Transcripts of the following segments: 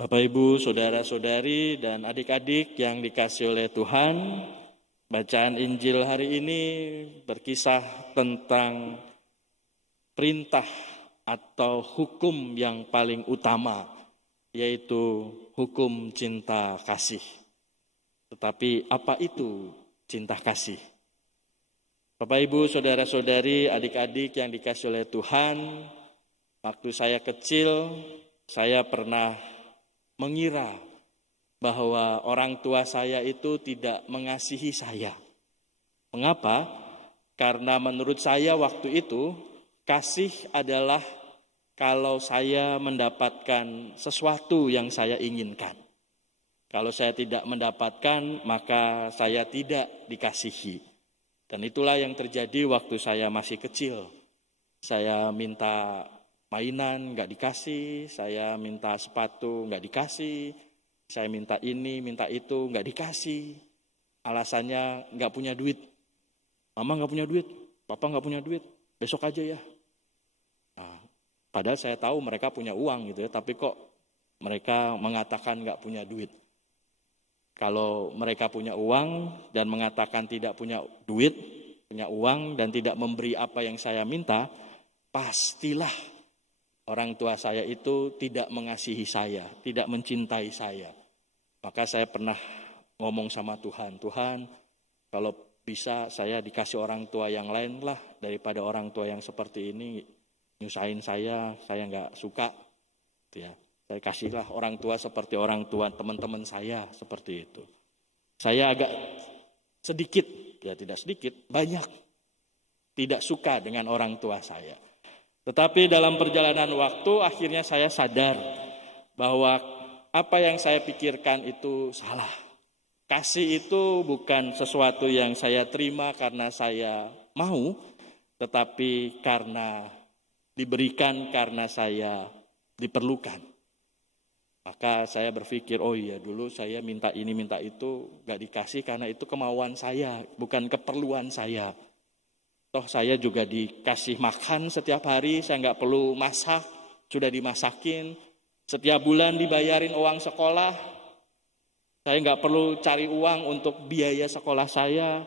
Bapak, Ibu, saudara-saudari, dan adik-adik yang dikasihi oleh Tuhan, bacaan Injil hari ini berkisah tentang perintah atau hukum yang paling utama, yaitu hukum cinta kasih. Tetapi apa itu cinta kasih? Bapak, Ibu, saudara-saudari, adik-adik yang dikasihi oleh Tuhan, waktu saya kecil, saya pernah mengira bahwa orang tua saya itu tidak mengasihi saya. Mengapa? Karena menurut saya waktu itu, kasih adalah kalau saya mendapatkan sesuatu yang saya inginkan. Kalau saya tidak mendapatkan, maka saya tidak dikasihi. Dan itulah yang terjadi waktu saya masih kecil. Saya minta mainan nggak dikasih, saya minta sepatu nggak dikasih, saya minta ini, minta itu nggak dikasih. Alasannya nggak punya duit. Mama nggak punya duit, papa nggak punya duit, besok aja ya. Nah, padahal saya tahu mereka punya uang gitu ya, tapi kok mereka mengatakan nggak punya duit. Kalau mereka punya uang dan mengatakan tidak punya duit, punya uang dan tidak memberi apa yang saya minta, pastilah orang tua saya itu tidak mengasihi saya, tidak mencintai saya. Maka saya pernah ngomong sama Tuhan, Tuhan, kalau bisa saya dikasih orang tua yang lain lah daripada orang tua yang seperti ini, nyusahin saya nggak suka. Ya, saya kasihlah orang tua seperti orang tua teman-teman saya, seperti itu. Saya agak sedikit, ya tidak sedikit, banyak tidak suka dengan orang tua saya. Tetapi dalam perjalanan waktu akhirnya saya sadar bahwa apa yang saya pikirkan itu salah. Kasih itu bukan sesuatu yang saya terima karena saya mau, tetapi karena diberikan karena saya diperlukan. Maka saya berpikir, oh iya dulu saya minta ini minta itu gak dikasih karena itu kemauan saya, bukan keperluan saya. Toh saya juga dikasih makan setiap hari, saya nggak perlu masak, sudah dimasakin. Setiap bulan dibayarin uang sekolah, saya nggak perlu cari uang untuk biaya sekolah saya.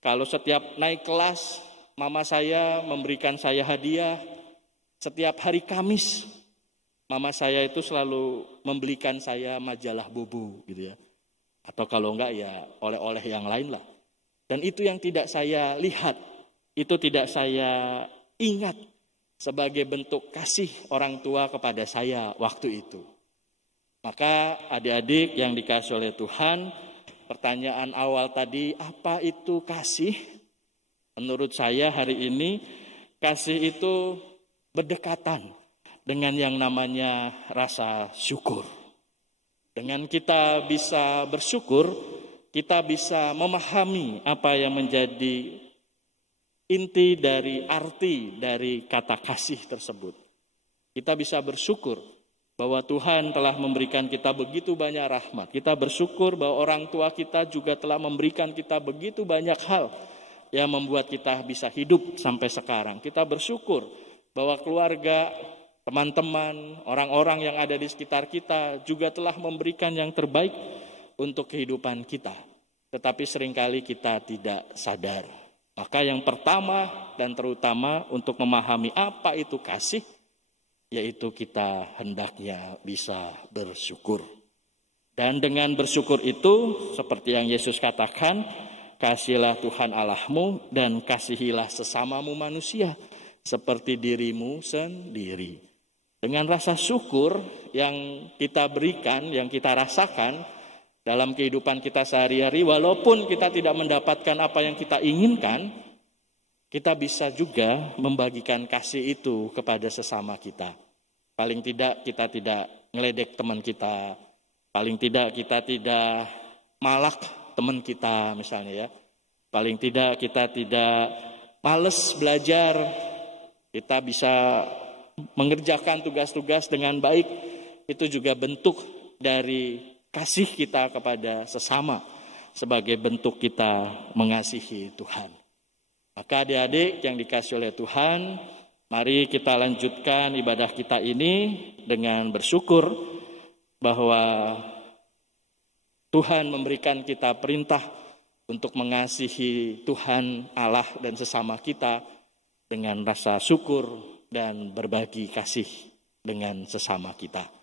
Kalau setiap naik kelas, mama saya memberikan saya hadiah. Setiap hari Kamis, mama saya itu selalu membelikan saya majalah Bobo gitu ya. Atau kalau enggak ya oleh-oleh yang lain lah. Dan itu yang tidak saya lihat. Itu tidak saya ingat sebagai bentuk kasih orang tua kepada saya waktu itu. Maka adik-adik yang dikasihi oleh Tuhan, pertanyaan awal tadi, apa itu kasih? Menurut saya hari ini, kasih itu berdekatan dengan yang namanya rasa syukur. Dengan kita bisa bersyukur, kita bisa memahami apa yang menjadi inti dari arti dari kata kasih tersebut. Kita bisa bersyukur bahwa Tuhan telah memberikan kita begitu banyak rahmat. Kita bersyukur bahwa orang tua kita juga telah memberikan kita begitu banyak hal yang membuat kita bisa hidup sampai sekarang. Kita bersyukur bahwa keluarga, teman-teman, orang-orang yang ada di sekitar kita juga telah memberikan yang terbaik untuk kehidupan kita. Tetapi seringkali kita tidak sadar. Maka yang pertama dan terutama untuk memahami apa itu kasih, yaitu kita hendaknya bisa bersyukur. Dan dengan bersyukur itu, seperti yang Yesus katakan, kasihilah Tuhan Allahmu dan kasihilah sesamamu manusia, seperti dirimu sendiri. Dengan rasa syukur yang kita berikan, yang kita rasakan, dalam kehidupan kita sehari-hari, walaupun kita tidak mendapatkan apa yang kita inginkan, kita bisa juga membagikan kasih itu kepada sesama kita. Paling tidak kita tidak ngeledek teman kita, paling tidak kita tidak malak teman kita misalnya ya. Paling tidak kita tidak males belajar, kita bisa mengerjakan tugas-tugas dengan baik. Itu juga bentuk dari kasih kita kepada sesama sebagai bentuk kita mengasihi Tuhan. Maka adik-adik yang dikasihi oleh Tuhan, mari kita lanjutkan ibadah kita ini dengan bersyukur bahwa Tuhan memberikan kita perintah untuk mengasihi Tuhan Allah dan sesama kita dengan rasa syukur dan berbagi kasih dengan sesama kita.